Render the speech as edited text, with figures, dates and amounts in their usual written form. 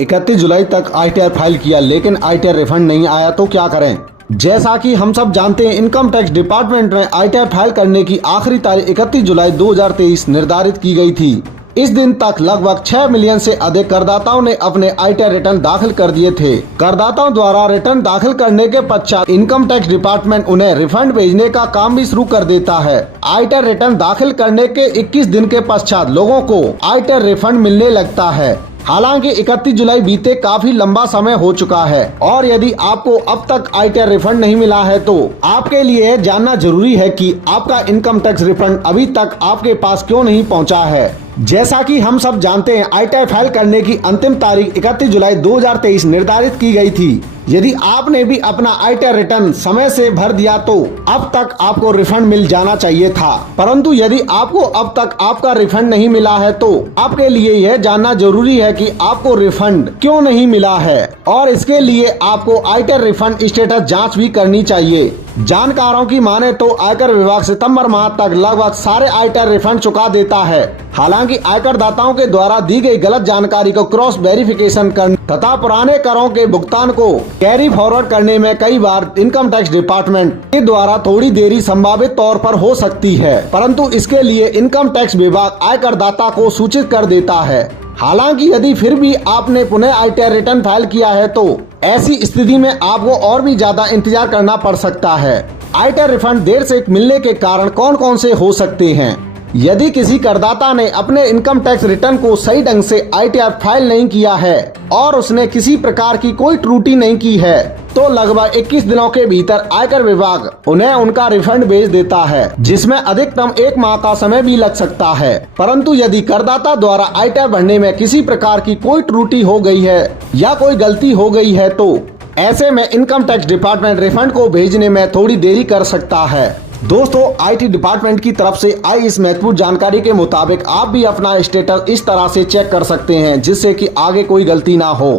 31 जुलाई तक ITR file किया लेकिन ITR रिफंड नहीं आया तो क्या करें। जैसा कि हम सब जानते हैं, इनकम टैक्स डिपार्टमेंट में ITR फाइल करने की आखिरी तारीख 31 जुलाई 2023 निर्धारित की गई थी। इस दिन तक लगभग 6 मिलियन से अधिक करदाताओं ने अपने ITR रिटर्न दाखिल कर दिए थे। करदाताओं द्वारा रिटर्न दाखिल करने के पश्चात इनकम टैक्स डिपार्टमेंट उन्हें रिफंड भेजने का काम भी शुरू कर देता है। ITR रिटर्न दाखिल करने के 21 दिन के पश्चात लोगों को ITR रिफंड मिलने लगता है। हालांकि 31 जुलाई बीते काफी लंबा समय हो चुका है और यदि आपको अब तक ITR रिफंड नहीं मिला है तो आपके लिए जानना जरूरी है कि आपका इनकम टैक्स रिफंड अभी तक आपके पास क्यों नहीं पहुंचा है। जैसा कि हम सब जानते हैं, ITR फाइल करने की अंतिम तारीख 31 जुलाई 2023 निर्धारित की गई थी। यदि आपने भी अपना ITR रिटर्न समय से भर दिया तो अब तक आपको रिफंड मिल जाना चाहिए था, परंतु यदि आपको अब तक आपका रिफंड नहीं मिला है तो आपके लिए यह जानना जरूरी है कि आपको रिफंड क्यों नहीं मिला है और इसके लिए आपको ITR रिफंड स्टेटस जांच भी करनी चाहिए। जानकारों की माने तो आयकर विभाग सितंबर माह तक लगभग सारे ITR रिफंड चुका देता है। हालांकि आयकर दाताओं के द्वारा दी गई गलत जानकारी को क्रॉस वेरिफिकेशन करने तथा पुराने करों के भुगतान को कैरी फॉरवर्ड करने में कई बार इनकम टैक्स डिपार्टमेंट के द्वारा थोड़ी देरी संभावित तौर पर हो सकती है, परंतु इसके लिए इनकम टैक्स विभाग आयकर दाता को सूचित कर देता है। हालांकि यदि फिर भी आपने पुनः ITR रिटर्न फाइल किया है तो ऐसी स्थिति में आपको और भी ज्यादा इंतजार करना पड़ सकता है। ITR रिफंड देर से मिलने के कारण कौन कौन से हो सकते हैं। यदि किसी करदाता ने अपने इनकम टैक्स रिटर्न को सही ढंग से ITR फाइल नहीं किया है और उसने किसी प्रकार की कोई त्रुटि नहीं की है तो लगभग 21 दिनों के भीतर आयकर विभाग उन्हें उनका रिफंड भेज देता है, जिसमें अधिकतम 1 माह का समय भी लग सकता है। परंतु यदि करदाता द्वारा ITR भरने में किसी प्रकार की कोई त्रुटि हो गई है या कोई गलती हो गई है तो ऐसे में इनकम टैक्स डिपार्टमेंट रिफंड को भेजने में थोड़ी देरी कर सकता है। दोस्तों, IT डिपार्टमेंट की तरफ से आई इस महत्वपूर्ण जानकारी के मुताबिक आप भी अपना स्टेटस इस तरह से चेक कर सकते हैं जिससे कि आगे कोई गलती ना हो।